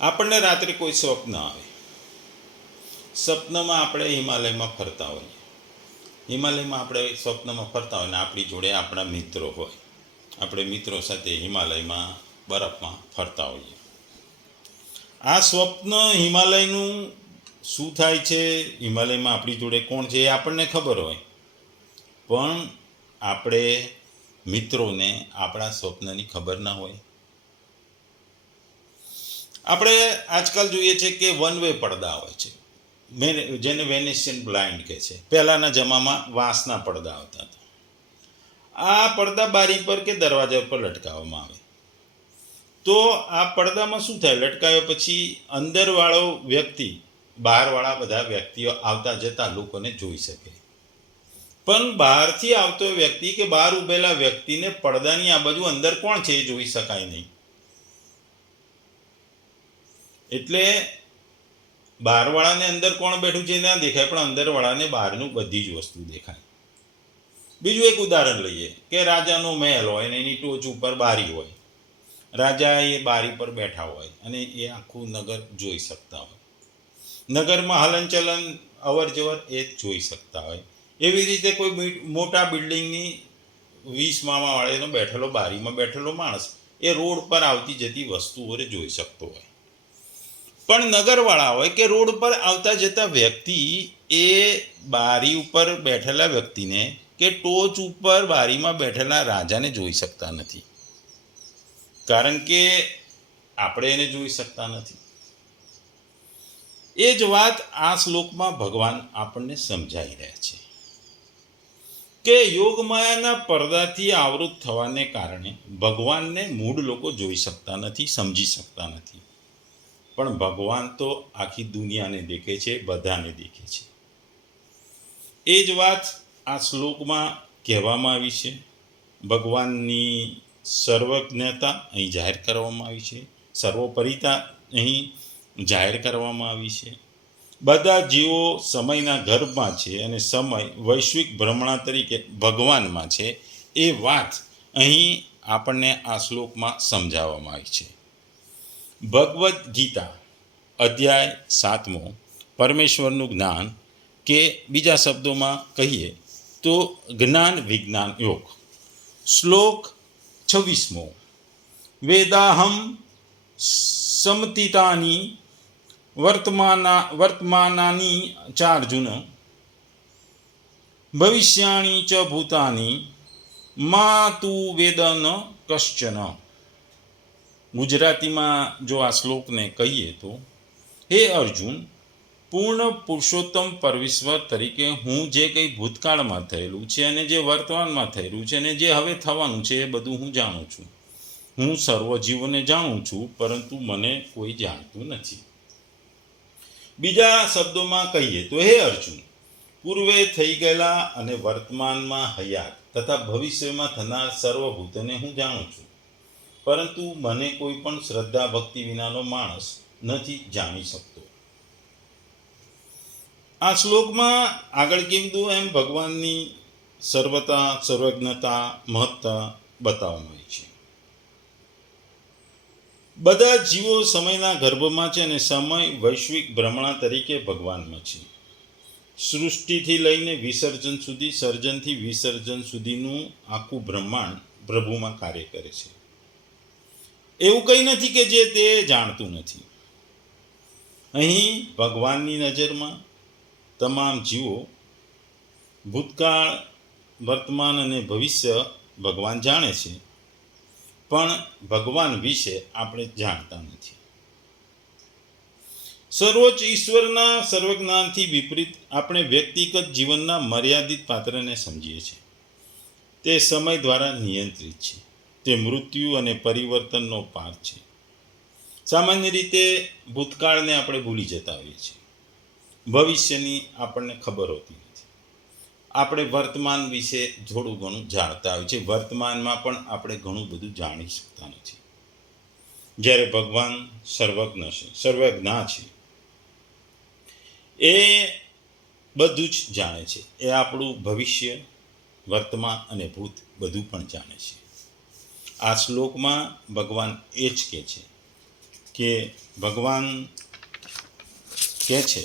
આપણને રાત્રે કોઈ સ્વપ્ન આવે. સ્વપ્નમાં આપણે હિમાલયમાં ફરતા હોઈએ. હિમાલયમાં આપણે સ્વપ્નમાં ફરતા હોય ને આપણી જોડે આપણા મિત્રો હોય. આપણે મિત્રો સાથે હિમાલયમાં, બરફમાં ફરતા હોઈએ. આ સ્વપ્ન હિમાલયનું શું થાય છે? હિમાલયમાં આપણી જોડે કોણ છે એ આપણને ખબર હોય. પણ આપણે મિત્રોને આપણા સ્વપ્નની ખબર ના હોય. આપણે આજકાલ જોઈએ છે કે વન વે પડદા હોય છે. મેન- જેને વેનેશિયન બ્લાઇન્ડ કહે છે. પહેલાંના જમામાં વાંસના પડદા આવતા હતા. આ પડદા બારી પર કે દરવાજા પર લટકાવવામાં આવે. તો આ પડદામાં શું થાય? લટકાવ્યા પછી અંદરવાળો વ્યક્તિ, બહારવાળા બધા વ્યક્તિઓ આવતા જતા લોકોને જોઈ શકે. પણ બહારથી આવતો વ્યક્તિ કે બહાર ઊભેલા વ્યક્તિને પડદાની આ બાજુ અંદર કોણ છે એ જોઈ શકાય નહીં. એટલે બહારવાળાને અંદર કોણ બેઠું છે ના દેખાય, પણ અંદરવાળાને બહારનું બધી જ વસ્તુ દેખાય. બીજું એક ઉદાહરણ લઈએ કે રાજાનો મહેલ હોય અને એની ટોચ ઉપર બારી હોય. રાજા એ બારી પર બેઠા હોય અને એ આખું નગર જોઈ શકતા હોય. નગરમાં હલનચલન અવર જવર એ જોઈ શકતા હોય. એવી રીતે કોઈ મોટા બિલ્ડિંગની વીસ મામા વાળેનો બેઠેલો, બારીમાં બેઠેલો માણસ એ રોડ પર આવતી જતી વસ્તુઓને જોઈ શકતો હોય. પણ નગરવાળા હોય કે રોડ પર આવતા જતા વ્યક્તિ એ બારી ઉપર બેઠેલા વ્યક્તિને કે ટોચ ઉપર બારીમાં બેઠેલા રાજાને જોઈ શકતા નથી. કારણ કે આપણે એને જોઈ શકતા નથી. એ જ વાત આ શ્લોકમાં ભગવાન આપણને સમજાવી રહ્યા છે. કે યોગમાયાના પડદાથી આવૃત થવાને કારણે ભગવાનને મૂળ લોકો જોઈ શકતા નથી, સમજી શકતા નથી. પણ ભગવાન તો આખી દુનિયાને દેખે છે, બધાને દેખે છે. એ જ વાત આ શ્લોકમાં કહેવામાં આવી છે. ભગવાનની સર્વજ્ઞતા અહીં જાહેર કરવામાં આવી છે. સર્વોપરિતા અહીં જાહેર કરવામાં આવી છે. બધા જીવો સમયના ગર્ભમાં છે અને સમય વૈશ્વિક ભ્રમણા તરીકે ભગવાનમાં છે. એ વાત અહીં આપણને આ શ્લોકમાં સમજાવવામાં આવી છે. ભગવદ્ ગીતા અધ્યાય સાતમો, પરમેશ્વરનું જ્ઞાન કે બીજા શબ્દોમાં કહીએ તો જ્ઞાન વિજ્ઞાન યોગ. શ્લોક છવ્વીસમો, વેદાહમ સમતિતાની વર્તમાના, વર્તમાનાની ચાર્જુન, ભવિષ્યાણી ચ ભૂતાની મા તું વેદન કશ્ચન. ગુજરાતીમાં જો આ શ્લોકને કહીએ તો, હે અર્જુન, પૂર્ણ પુરુષોત્તમ પરમેશ્વર તરીકે હું જે કંઈ ભૂતકાળમાં થયેલું છે અને જે વર્તમાનમાં થયેલું છે અને જે હવે થવાનું છે એ બધું હું જાણું છું. હું સર્વ જીવોને જાણું છું, પરંતુ મને કોઈ જાણતું નથી. બીજા શબ્દોમાં કહીએ તો, હે અર્જુન, પૂર્વે થઈ ગયેલા અને વર્તમાનમાં હયાત તથા ભવિષ્યમાં થનાર સર્વભૂતને હું જાણું છું. પરંતુ મને કોઈ પણ શ્રદ્ધા ભક્તિ વિનાનો માણસ નથી જાણી શકતો. આ શ્લોકમાં આગળ કીધું એમ ભગવાનની સર્વતા, સર્વજ્ઞતા, મહત્તા બતાવવામાં આવી છે. બધા જીવો સમયના ગર્ભમાં છે અને સમય વૈશ્વિક ભ્રમણા તરીકે ભગવાનમાં છે. સૃષ્ટિથી લઈને વિસર્જન સુધી, સર્જનથી વિસર્જન સુધીનું આખું બ્રહ્માંડ પ્રભુમાં કાર્ય કરે છે. એવું કંઈ નથી કે જે તે જાણતું નથી. અહીં ભગવાનની નજરમાં તમામ જીવો ભૂતકાળ, વર્તમાન અને ભવિષ્ય ભગવાન જાણે છે, પણ ભગવાન વિશે આપણે જાણતા નથી. સર્વોચ્ચ ઈશ્વરના સર્વજ્ઞાનથી વિપરીત આપણે વ્યક્તિગત જીવનના મર્યાદિત પાત્રને સમજીએ છીએ. તે સમય દ્વારા નિયંત્રિત છે. તે મૃત્યુ અને પરિવર્તનનો પાર છે. સામાન્ય રીતે ભૂતકાળને આપણે ભૂલી જતા હોઈએ છીએ. ભવિષ્યની આપણને ખબર હોતી નથી. આપણે વર્તમાન વિશે થોડું ઘણું જાણતા હોય છે વર્તમાનમાં પણ આપણે ઘણું બધું જાણી શકતા નથી. જ્યારે ભગવાન સર્વજ્ઞ છે, સર્વજ્ઞા છે, એ બધું જ જાણે છે. એ આપણું ભવિષ્ય, વર્તમાન અને ભૂત બધું પણ જાણે છે. આ શ્લોકમાં ભગવાન એ જ કહે છે કે ભગવાન કહે છે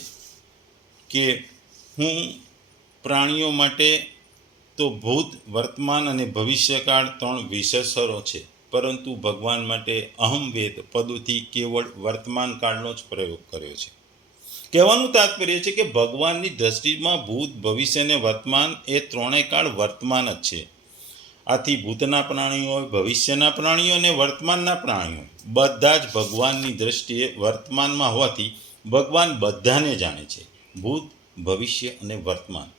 કે હું પ્રાણીઓ માટે તો ભૂત, વર્તમાન અને ભવિષ્યકાળ ત્રણ વિશેષરો છે, પરંતુ ભગવાન માટે અહમ વેદ પદોથી કેવળ વર્તમાન કાળનો જ પ્રયોગ કર્યો છે. કહેવાનું તાત્પર્ય છે કે ભગવાનની દ્રષ્ટિમાં ભૂત, ભવિષ્ય અને વર્તમાન એ ત્રણેય કાળ વર્તમાન જ છે. આથી ભૂતના પ્રાણીઓ, ભવિષ્યના પ્રાણીઓ અને વર્તમાનના પ્રાણીઓ બધા જ ભગવાનની દ્રષ્ટિએ વર્તમાનમાં હોવાથી ભગવાન બધાને જાણે છે, ભૂત, ભવિષ્ય અને વર્તમાન.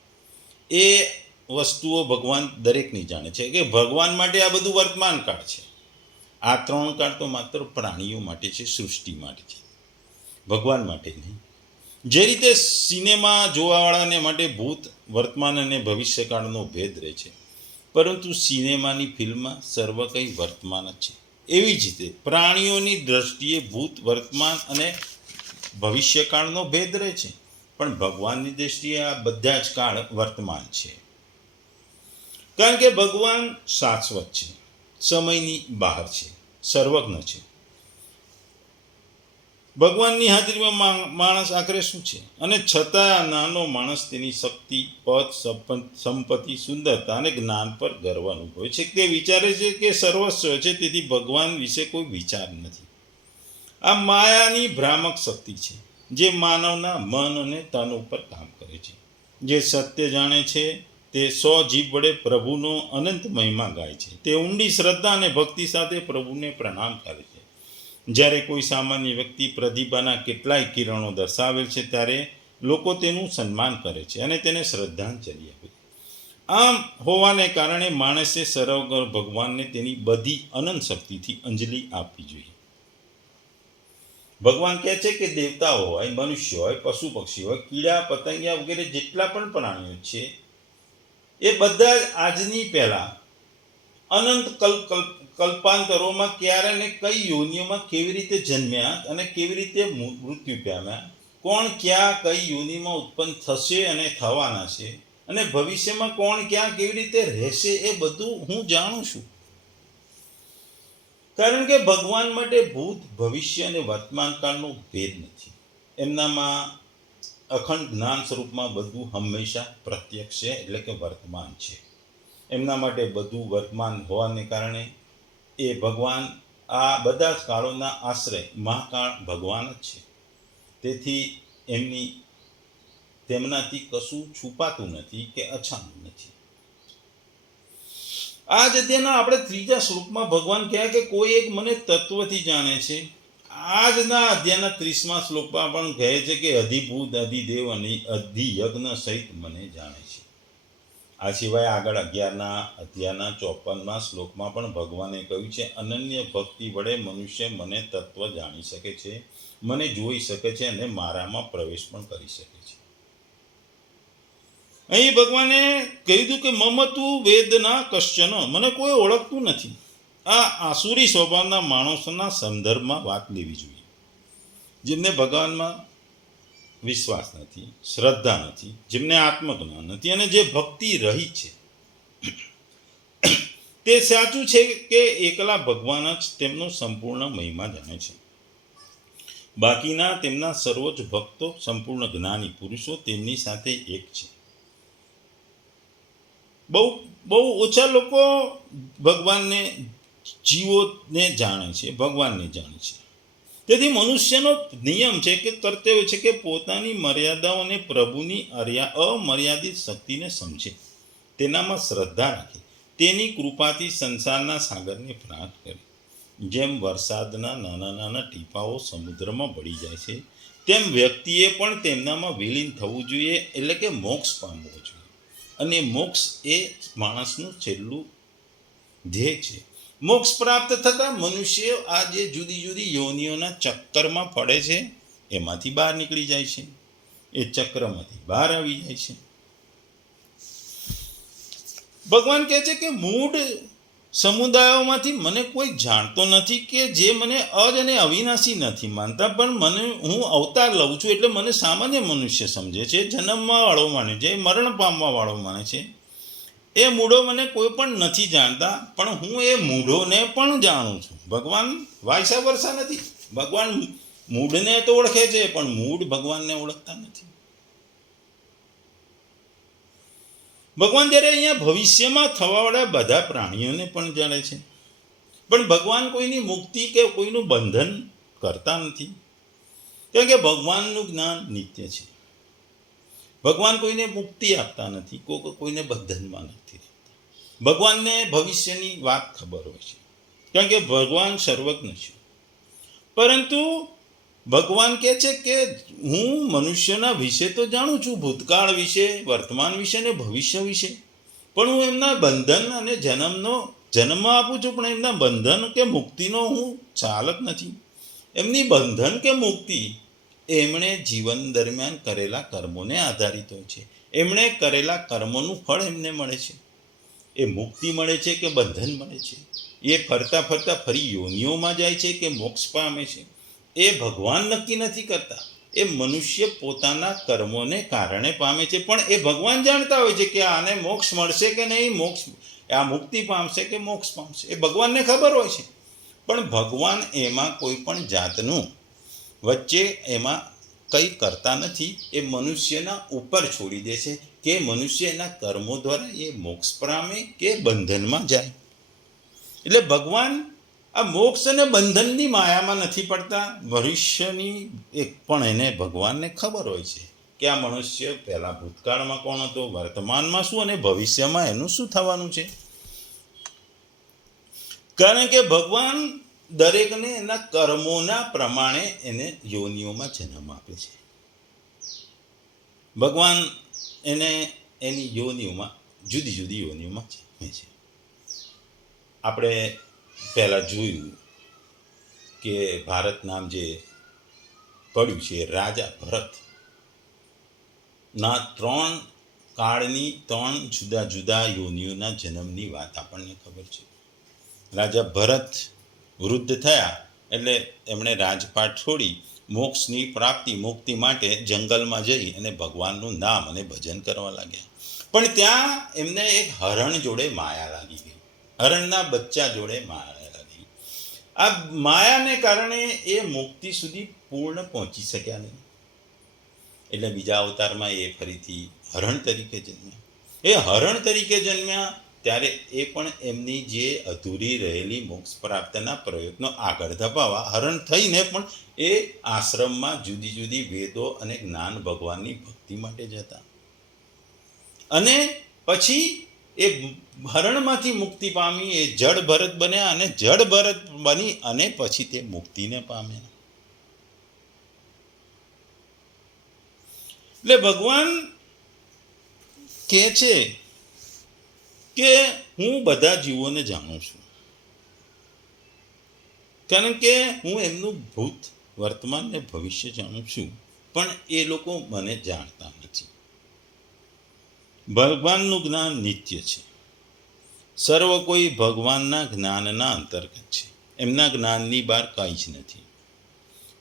એ વસ્તુઓ ભગવાન દરેકની જાણે છે કે ભગવાન માટે આ બધું વર્તમાન કાળ છે. આ ત્રણ કાળ તો માત્ર પ્રાણીઓ માટે છે, સૃષ્ટિ માટે છે. ભગવાન માટે નહીં. જે રીતે સિનેમા જોવાવાળાને માટે ભૂત, વર્તમાન અને ભવિષ્યકાળનો ભેદ રહે છે. પરંતુ સિનેમાની ફિલ્મમાં સર્વ કંઈ વર્તમાન જ છે. એવી જ રીતે પ્રાણીઓની દ્રષ્ટિએ ભૂત વર્તમાન અને ભવિષ્યકાળનો ભેદ રહે છે. પણ ભગવાનની દ્રષ્ટિએ આ બધા જ કાળ વર્તમાન છે. કારણ કે ભગવાન શાશ્વત છે. સમયની બહાર છે. સર્વજ્ઞ છે. ભગવાનની હાજરીમાં માણસ આખરે શું છે? અને છતાં નાનો માણસ તેની શક્તિ, પદ સંપત્તિ, સુંદરતા અને જ્ઞાન પર ગર્વ અનુભવે છે. તે વિચારે છે કે સર્વસ્વ છે, તેથી ભગવાન વિશે કોઈ વિચાર નથી. આ માયાની ભ્રામક શક્તિ છે, જે માનવના મન અને તન ઉપર કામ કરે છે. જે સત્ય જાણે છે, તે સો જીભ વડે પ્રભુનો અનંત મહિમા ગાય છે. તે ઊંડી શ્રદ્ધા અને ભક્તિ સાથે પ્રભુને પ્રણામ કરે છે. જ્યારે કોઈ સામાન્ય વ્યક્તિ પ્રતિભાના કેટલાય કિરણો દર્શાવેલ છે, ત્યારે લોકો તેનું સન્માન કરે છે અને તેને શ્રદ્ધાંજલિ આપે આમ હોવાને કારણે માણસે સરોગર ભગવાનને તેની બધી અનંત શક્તિથી અંજલિ આપવી જોઈએ. ભગવાન કહે છે કે દેવતાઓ હોય, મનુષ્ય હોય, પશુ પક્ષી હોય, કીડા, પતંગિયા વગેરે જેટલા પણ પ્રાણીઓ છે, એ બધા આજની પહેલા અનંત કલ્પ કલ્પ કલ્પાંતરોમાં ક્યારે ને કઈ યોનિઓમાં કેવી રીતે જન્મ્યા અને કેવી રીતે મૃત્યુ પામ્યા? કોણ ક્યાં કઈ યોનિમાં ઉત્પન્ન થશે અને થવાના છે? અને ભવિષ્યમાં કોણ ક્યાં કેવી રીતે રહેશે એ બધું હું જાણું છું. કારણ કે ભગવાન માટે ભૂત ભવિષ્ય અને વર્તમાન કાળનો ભેદ નથી. એમનામાં અખંડ જ્ઞાન સ્વરૂપમાં બધું હંમેશા પ્રત્યક્ષ છે, એટલે કે વર્તમાન છે. એમના માટે બધું વર્તમાન હોવાને કારણે એ ભગવાન આ બધા જ કાળોના આશ્રય મહાકાળ ભગવાન જ છે. તેથી એમની તેમનાથી કશું છુપાતું નથી કે અછાનું નથી. આ જ આપણે ત્રીજા શ્લોકમાં ભગવાન કહ્યા કે કોઈ એક મને તત્વથી જાણે છે. આજના અધ્યાયના ત્રીસમા શ્લોકમાં પણ કહે છે કે અધિભૂત, અધિદેવ અને અધિયજ્ઞ સહિત મને જાણે છે. આ સિવાય આગળ અગિયારના, અધ્યાયના ચોપનમાં શ્લોકમાં પણ ભગવાને કહ્યું છે, અનન્ય ભક્તિ વડે મનુષ્ય મને તત્વ જાણી શકે છે, મને જોઈ શકે છે અને મારામાં પ્રવેશ પણ કરી શકે છે. અહીં ભગવાને કહી દીધું કે, મમતું વેદના કશ્ચન, મને કોઈ ઓળખતું નથી. આ આસુરી સ્વભાવના માણસોના સંદર્ભમાં વાત લેવી જોઈએ. જેમને ભગવાનમાં વિશ્વાસ નથી શ્રદ્ધા નથી જેમને આત્મજ્ઞાન નથી અને જે ભક્તિ રહી છે. તે સાચું છે કે એકલા ભગવાન જ તેમનો સંપૂર્ણ મહિમા જાણે છે. બાકીના તેમના સર્વોચ્ચ ભક્તો, સંપૂર્ણ જ્ઞાની પુરુષો તેમની સાથે એક છે. બહુ બહુ ઓછા લોકો ભગવાનને, જીવોને જાણે છે, ભગવાનને જાણે છે. તેથી મનુષ્યનો નિયમ છે કે કર્તવ્ય છે કે પોતાની મર્યાદાઓને પ્રભુની અમર્યાદિત શક્તિને સમજે. તેનામાં શ્રદ્ધા રાખે. તેની કૃપાથી સંસારના સાગરને પ્રાપ્ત કરે. જેમ વરસાદના નાના નાના ટીપાઓ સમુદ્રમાં ભળી જાય છે, તેમ વ્યક્તિએ પણ તેમનામાં વિલીન થવું જોઈએ એટલે કે મોક્ષ પામવો જોઈએ. અને મોક્ષ એ માણસનું છેલ્લું ધ્યેય છે. મોક્ષ પ્રાપ્ત થતાં મનુષ્ય આ જે જુદી જુદી યોનિઓના ચક્કરમાં પડે છે, એમાંથી બહાર નીકળી જાય છે. એ ચક્રમાંથી બહાર આવી જાય છે. ભગવાન કહે છે કે મૂળ સમુદાયોમાંથી મને કોઈ જાણતો નથી કે જે મને અજ અને અવિનાશી નથી માનતા, પણ મને હું અવતાર લઉં છું એટલે મને સામાન્ય મનુષ્ય સમજે છે જન્મવા વાળો માને છે, મરણ પામવા વાળો માને છે. એ મૂળો મને કોઈ પણ નથી જાણતા, પણ હું એ મૂળોને પણ જાણું છું. ભગવાન વાયસા વર્ષા નથી. ભગવાન મૂળને તો ઓળખે છે, પણ મૂળ ભગવાનને ઓળખતા નથી. ભગવાન જ્યારે અહીંયા ભવિષ્યમાં થવાવાળા બધા પ્રાણીઓને પણ જાણે છે. પણ ભગવાન કોઈની મુક્તિ કે કોઈનું બંધન કરતા નથી. કારણ કે ભગવાનનું જ્ઞાન નિત્ય છે. ભગવાન કોઈને મુક્તિ આપતા નથી કોઈ કોઈને બંધનમાં નથી ભગવાનને ભવિષ્યની વાત ખબર હોય છે. કારણ કે ભગવાન સર્વજ્ઞ છે. પરંતુ ભગવાન કહે છે કે હું મનુષ્યના વિશે તો જાણું છું, ભૂતકાળ વિશે, વર્તમાન વિશે ને ભવિષ્ય વિશે. પણ હું એમના બંધન અને જન્મનો, જન્મ આપું છું, પણ એમના બંધન કે મુક્તિનો હું ચાલક નથી. એમની બંધન કે મુક્તિ એમણે જીવન દરમિયાન કરેલા કર્મોને આધારિત હોય છે. એમણે કરેલા કર્મોનું ફળ એમને મળે છે. એ મુક્તિ મળે છે કે બંધન મળે છે? એ ફરતા ફરતા ફરી યોનિઓમાં જાય છે કે મોક્ષ પામે છે? એ ભગવાન નક્કી નથી કરતા. એ મનુષ્ય પોતાના કર્મોને કારણે પામે છે. પણ એ ભગવાન જાણતા હોય છે કે આને મોક્ષ મળશે કે નહીં, મોક્ષ આ મુક્તિ પામશે કે મોક્ષ પામશે? એ ભગવાનને ખબર હોય છે. પણ ભગવાન એમાં કોઈ પણ જાતનું વચ્ચે એમાં કંઈ કરતા નથી, એ મનુષ્યના ઉપર છોડી દે છે કે મનુષ્ય એના કર્મો દ્વારા એ મોક્ષ પામે કે બંધનમાં જાય. એટલે ભગવાન આ મોક્ષ અને બંધનની માયામાં નથી પડતા. ભવિષ્યની એક પણ એને ભગવાનને ખબર હોય છે કે આ મનુષ્ય પહેલાં ભૂતકાળમાં કોણ હતો, વર્તમાનમાં શું અને ભવિષ્યમાં એનું શું થવાનું છે? કારણ કે ભગવાન દરેકને એના કર્મોના પ્રમાણે એને યોનિઓમાં જન્મ આપે છે. ભગવાન એને એની યોનિઓમાં, જુદી જુદી યોનિઓમાં જન્મે છે. આપણે પહેલાં જોયું કે ભારત નામ જે પડ્યું છે, રાજા ભરત, ના ત્રણ કાળની, ત્રણ જુદા જુદા યોનિઓના જન્મની વાત આપણને ખબર છે. રાજા ભરત વૃદ્ધ થયા એટલે એમણે રાજપાટ છોડી મોક્ષની પ્રાપ્તિ, મુક્તિ માટે જંગલમાં જઈ અને ભગવાનનું નામ અને ભજન કરવા લાગ્યા. પણ ત્યાં એમને એક હરણ જોડે માયા લાગી ગઈ. હરણના બચ્ચા જોડે માયા લાગી આ માયાને કારણે એ મુક્તિ સુધી પૂર્ણ પહોંચી શક્યા નહીં. એટલે બીજા અવતારમાં એ ફરીથી હરણ તરીકે જન્મ્યા. એ હરણ તરીકે જન્મ્યા ત્યારે એ પણ એમની જે અધૂરી રહેલી મોક્ષ પ્રાપ્તના પ્રયત્નો આગળ ધપાવવા, હરણ થઈને પણ એ આશ્રમમાં જુદી જુદી વેદો અને જ્ઞાન ભગવાનની ભક્તિ માટે જતા. અને પછી એ હરણમાંથી મુક્તિ પામી, એ જળ ભરત બન્યા અને જળ ભરત બની અને પછી તે મુક્તિને પામ્યા. એટલે ભગવાન કહે છે કે હું બધા જીવોને જાણું છું. કારણ કે હું એમનું ભૂત, વર્તમાન ને ભવિષ્ય જાણું છું, પણ એ લોકો મને જાણતા નથી. ભગવાનનું જ્ઞાન નિત્ય છે. સર્વ કોઈ ભગવાનના જ્ઞાનના અંતર્ગત છે. એમના જ્ઞાનની બહાર કંઈ જ નથી.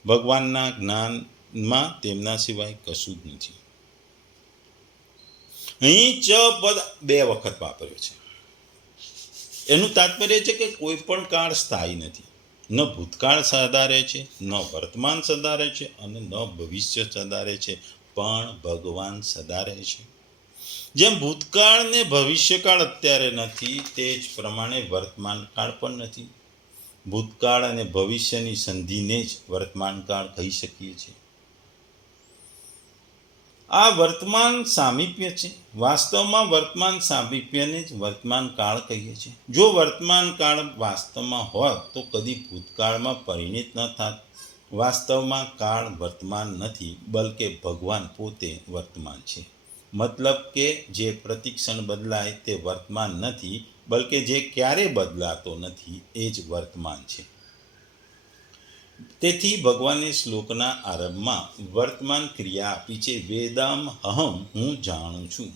ભગવાનના જ્ઞાનમાં તેમના સિવાય કશું જ નથી. અહીં ચ પદ બે વખત વાપર્યો છે. એનું તાત્પર્ય છે કે કોઈ પણ કાળ સ્થાયી નથી. ન ભૂતકાળ સધારે છે, ન વર્તમાન સધારે છે અને ન ભવિષ્ય સધારે છે. પણ ભગવાન સધારે છે. જેમ ભૂતકાળ ને ભવિષ્યકાળ અત્યારે નથી, તે જ પ્રમાણે વર્તમાન કાળ પણ નથી. ભૂતકાળ અને ભવિષ્યની સંધિને જ વર્તમાન કાળ કહી શકીએ છીએ. આ વર્તમાન સામીપ્ય છે. વાસ્તવમાં વર્તમાન સામીપ્યને જ વર્તમાન કાળ કહીએ છીએ જો વર્તમાન કાળ વાસ્તવમાં હોય, તો કદી ભૂતકાળમાં પરિણિત ન થાત. વાસ્તવમાં કાળ વર્તમાન નથી, બલકે ભગવાન પોતે વર્તમાન છે. મતલબ કે જે પ્રતિક્ષણ બદલાય તે વર્તમાન નથી, બલકે જે ક્યારે બદલાતો નથી, એ જ વર્તમાન છે. તેથી ભગવાને શ્લોકના આરંભમાં વર્તમાન ક્રિયા આપી છે, વેદામ અહમ, હું જાણું છું.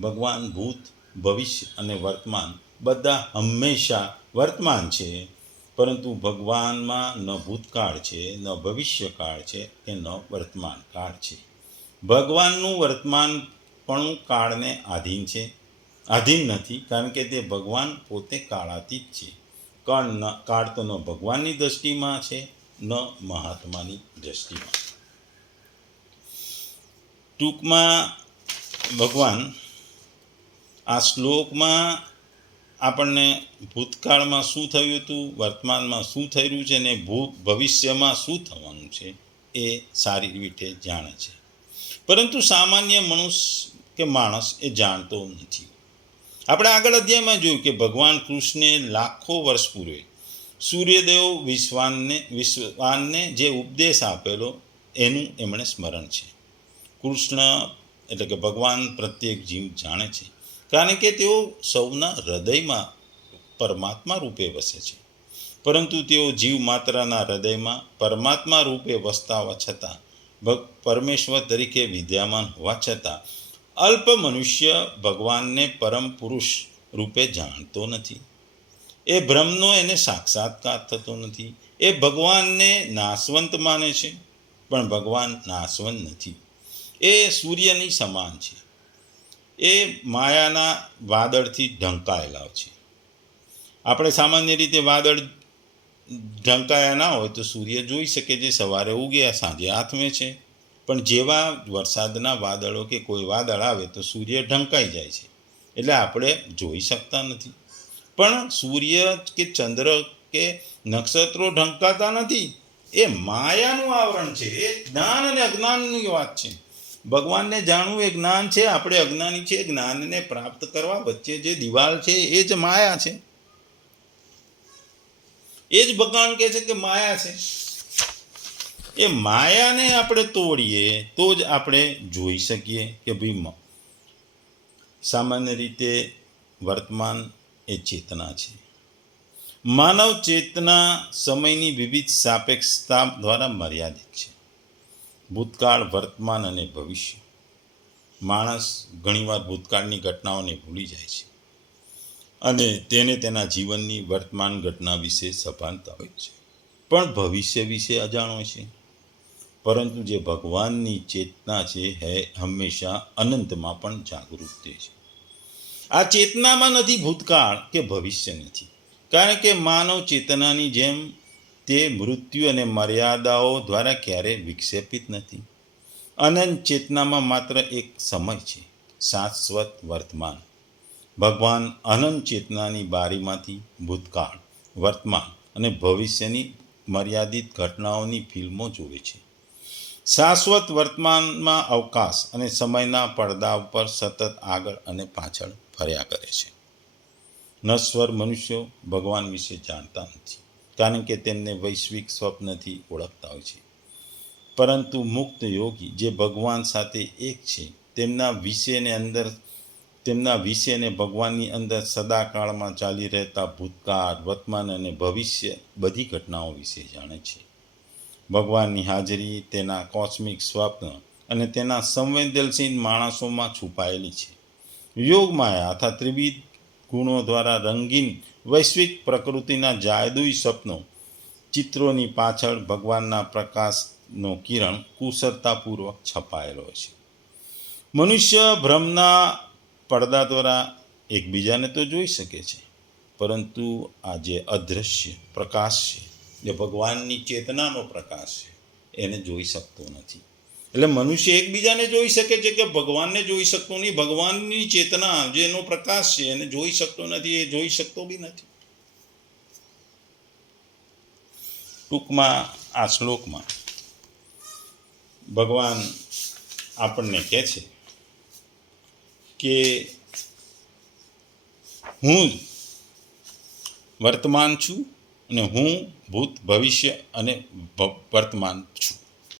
ભગવાન ભૂત, ભવિષ્ય અને વર્તમાન બધા હંમેશા વર્તમાન છે, પરંતુ ભગવાનમાં ન ભૂતકાળ છે, ન ભવિષ્યકાળ છે કે ન વર્તમાન કાળ છે. ભગવાનનું વર્તમાન પણ કાળને આધીન છે. આધીન નથી, કારણ કે તે ભગવાન પોતે કાળાતીત છે. કાળ ન, કાળ તો ન ભગવાનની દ્રષ્ટિમાં છે, ન મહાત્માની દ્રષ્ટિમાં. ટૂંકમાં ભગવાન આ શ્લોકમાં આપણને ભૂતકાળમાં શું થયું હતું, વર્તમાનમાં શું રહ્યું છે ને ભૂ, ભવિષ્યમાં શું થવાનું છે એ સારી રીતે જાણે છે. પરંતુ સામાન્ય મનુષ્ય કે માણસ એ જાણતો નથી. આપણે આગળ અધ્યાયમાં જોયું કે ભગવાન કૃષ્ણે લાખો વર્ષ પૂર્વે સૂર્યદેવ વિશ્વાનને વિશ્વાનને જે ઉપદેશ આપેલો, એનું એમણે સ્મરણ છે. કૃષ્ણ એટલે કે ભગવાન પ્રત્યેક જીવ જાણે છે. કારણ કે તેઓ સૌના હૃદયમાં પરમાત્મા રૂપે વસે છે. પરંતુ તેઓ જીવ માત્રના હૃદયમાં પરમાત્મા રૂપે વસતા છતાં, ભગ, પરમેશ્વર તરીકે વિદ્યામાન હોવા છતાં અલ્પ મનુષ્ય ભગવાનને પરમ પુરુષ રૂપે જાણતો નથી. એ ભ્રમનો એને સાક્ષાત્કાર થતો નથી. એ ભગવાનને નાશવંત માને છે, પણ ભગવાન નાશવંત નથી. એ સૂર્યની સમાન છે. એ માયાના વાદળથી ઢંકાયેલા છે. આપણે સામાન્ય રીતે વાદળ ઢંકાયા ના હોય તો સૂર્ય જોઈ શકે જે સવારે ઉગ્યા, સાંજે આથમે છે. પણ જેવા વરસાદના વાદળો કે કોઈ વાદળ આવે તો સૂર્ય ઢંકાઈ જાય છે. એટલે આપણે જોઈ શકતા નથી. પણ સૂર્ય કે ચંદ્ર કે નક્ષત્રો ઢંકાતા નથી. એ માયાનું આવરણ છે. એ જ્ઞાન અને અજ્ઞાનની વાત છે. ભગવાનને જાણવું એ જ્ઞાન છે. આપણે અજ્ઞાની છે જ્ઞાનને પ્રાપ્ત કરવા વચ્ચે જે દિવાલ છે એ જ માયા છે. એ જ ભગવાન કહે છે કે માયા છે. એ માયાને આપણે તોડીએ તો જ આપણે જોઈ શકીએ કે ભાઈ સામાન્ય રીતે વર્તમાન એ ચેતના છે. માનવ ચેતના સમયની વિવિધ સાપેક્ષતા દ્વારા મર્યાદિત છે. ભૂતકાળ, વર્તમાન અને ભવિષ્ય. માણસ ઘણીવાર ભૂતકાળની ઘટનાઓને ભૂલી જાય છે અને તેને તેના જીવનની વર્તમાન ઘટના વિશે સભાનતા હોય છે. પણ ભવિષ્ય વિશે અજાણો છે. પરંતુ જે ભગવાનની ચેતના છે, હે હંમેશા અનંતમાં પણ જાગૃત છે. આ ચેતનામાં નથી ભૂતકાળ કે ભવિષ્ય નથી. કારણ કે માનવ ચેતનાની જેમ તે મૃત્યુ અને મર્યાદાઓ દ્વારા ક્યારેય વિક્ષેપિત નથી. અનંત ચેતનામાં માત્ર એક સમય છે, શાશ્વત વર્તમાન. ભગવાન અનંત ચેતનાની બારીમાંથી ભૂતકાળ, વર્તમાન અને ભવિષ્યની મર્યાદિત ઘટનાઓની ફિલ્મો જોવે છે. શાશ્વત વર્તમાનમાં અવકાશ અને સમયના પડદા ઉપર સતત આગળ અને પાછળ ફર્યા કરે છે. નશ્વર મનુષ્યો ભગવાન વિશે જાણતા નથી, કારણ કે તેમને વૈશ્વિક સ્વપ્નથી ઓળખતા હોય છે. પરંતુ મુક્ત યોગી જે ભગવાન સાથે એક છે, તેમના વિશેને અંદર, તેમના વિશે અને ભગવાનની અંદર સદાકાળમાં ચાલી રહેતા ભૂતકાળ, વર્તમાન અને ભવિષ્ય બધી ઘટનાઓ વિશે જાણે છે. ભગવાનની હાજરી, તેના કોસ્મિક સ્વપ્ન અને તેના સંવેદનશીલ માણસોમાં છુપાયેલી છે. યોગમાયા અથવા ત્રિવિધ ગુણો દ્વારા રંગીન વૈશ્વિક પ્રકૃતિના જાદુઈ સપનો ચિત્રોની પાછળ ભગવાનના પ્રકાશનો કિરણ કુશળતાપૂર્વક છપાયેલો છે. મનુષ્ય ભ્રમના પડદા દ્વારા એકબીજાને તો જોઈ શકે છે, પરંતુ આ જે અદૃશ્ય પ્રકાશ છે જે ભગવાનની ચેતનાનો પ્રકાશ છે. એને જોઈ શકતો નથી. એટલે મનુષ્ય એકબીજાને જોઈ શકે છે કે ભગવાનને જોઈ શકતો નહીં. ભગવાનની ચેતના જેનો પ્રકાશ છે, એને જોઈ શકતો નથી, એ જોઈ શકતો બી નથી. ટૂંકમાં આ શ્લોકમાં ભગવાન આપણને કહે છે કે હું જ વર્તમાન છું અને હું ભૂત ભવિષ્ય અને વર્તમાન છું.